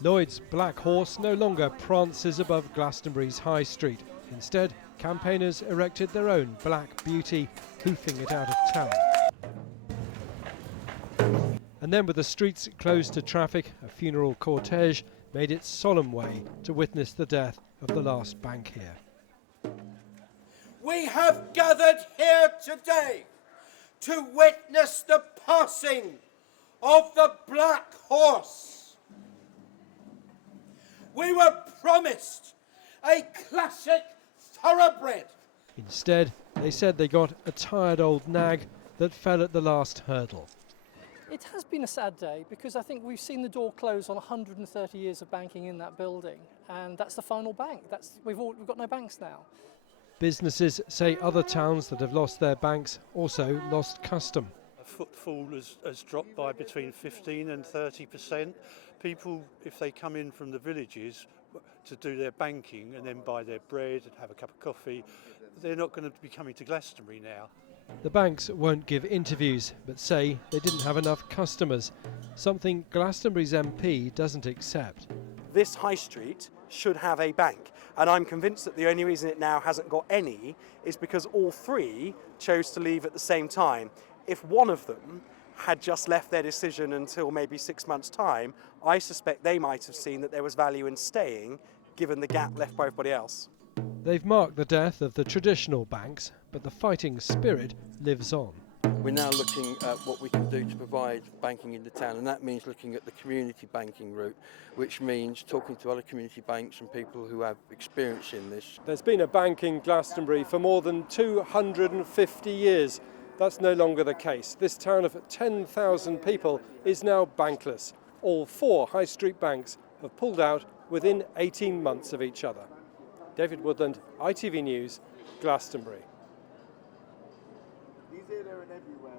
Lloyds' black horse no longer prances above Glastonbury's high street. Instead, campaigners erected their own black beauty, hoofing it out of town. And then, with the streets closed to traffic, a funeral cortege made its solemn way to witness the death of the last bank here. We have gathered here today to witness the passing of the Black Horse. We were promised a classic thoroughbred. Instead, they said they got a tired old nag that fell at the last hurdle. It has been a sad day because I think we've seen the door close on 130 years of banking in that building, and that's the final bank. We've got no banks now. Businesses say other towns that have lost their banks also lost custom. Footfall has dropped by between 15 and 30%. People, if they come in from the villages to do their banking and then buy their bread and have a cup of coffee, they're not going to be coming to Glastonbury now. The banks won't give interviews, but say they didn't have enough customers, something Glastonbury's MP doesn't accept. This high street should have a bank, and I'm convinced that the only reason it now hasn't got any is because all three chose to leave at the same time. If one of them had just left their decision until maybe 6 months' time, I suspect they might have seen that there was value in staying, given the gap left by everybody else. They've marked the death of the traditional banks, but the fighting spirit lives on. We're now looking at what we can do to provide banking in the town, and that means looking at the community banking route, which means talking to other community banks and people who have experience in this. There's been a bank in Glastonbury for more than 250 years. That's no longer the case. This town of 10,000 people is now bankless. All four high street banks have pulled out within 18 months of each other. David Woodland, ITV News, Glastonbury. These here, there and everywhere.